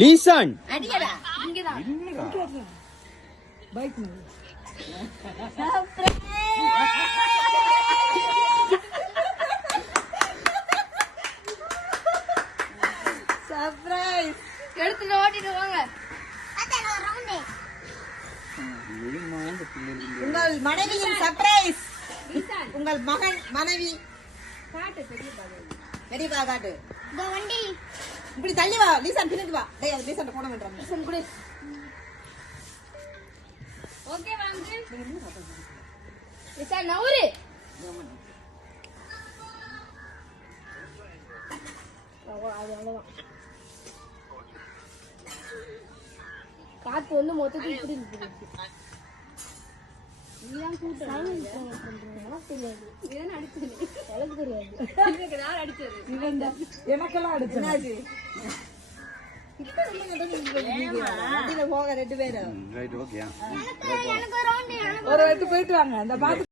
லீசான் அடியடா இங்கதான் bike surprise எடுத்து ஓட்டிட்டு வாங்க. உங்கள் மனைவியின் சர்ப்ரைஸ். உங்கள் மகன் மனைவி காட்டு பெரியப்பா காட்டு. இந்த வண்டி இப்படி தள்ளி வா லீசான், பின்னாடி வா. டேய் அது லீசான் போன வேண்டாம். லீசான் குடு. ஓகே வாங்க. லீசான் நவுரு. அவ்வளவுதான். காத்து வந்து மொத்தத்தில் இப்படி இருக்கு. நீதான் கூட்டம் இதான் அடிச்சது. எனக்கு தெரியாது. யார் அடிச்சது? எனக்கெல்லாம் அடிச்சு வண்டியில போக 2 பேரும் ரைட் ஓகே எனக்கு ஒரு ரவுண்ட் ஒரு வாட்டி போயிட்டு வாங்க. அந்த பாத்து